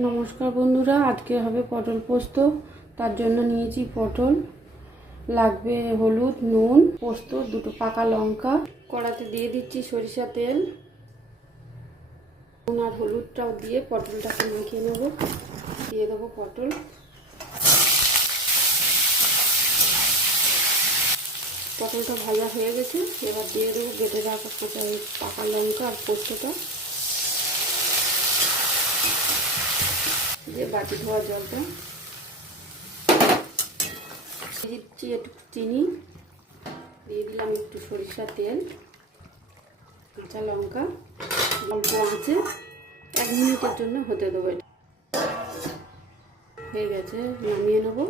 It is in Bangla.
নমস্কার বন্ধুরা, আজকে হবে পটল পোস্ত। তার জন্য নিয়েছি পটল, লাগবে হলুদ, নুন, পোস্ত, দুটো পাকা লঙ্কা। কড়াতে দিয়ে দিচ্ছি সরিষা তেল, নুন আর হলুদটাও দিয়ে পটলটাকে মাখিয়ে নেব। দিয়ে দেবো পটল, পটলটা ভাজা হয়ে গেছে। এবার দিয়ে দেবো বেটে রাখা কাঁচা পাকা লঙ্কা আর পোস্তটা, দিয়ে বাটি ধোয়া জলটা দিচ্ছি, একটু চিনি দিয়ে দিলাম, একটু সরিষার তেল, কাঁচা লঙ্কা, অল্প আঁচে 1 মিনিটের জন্য হতে দেবো। এটা হয়ে গেছে, নামিয়ে নেবো।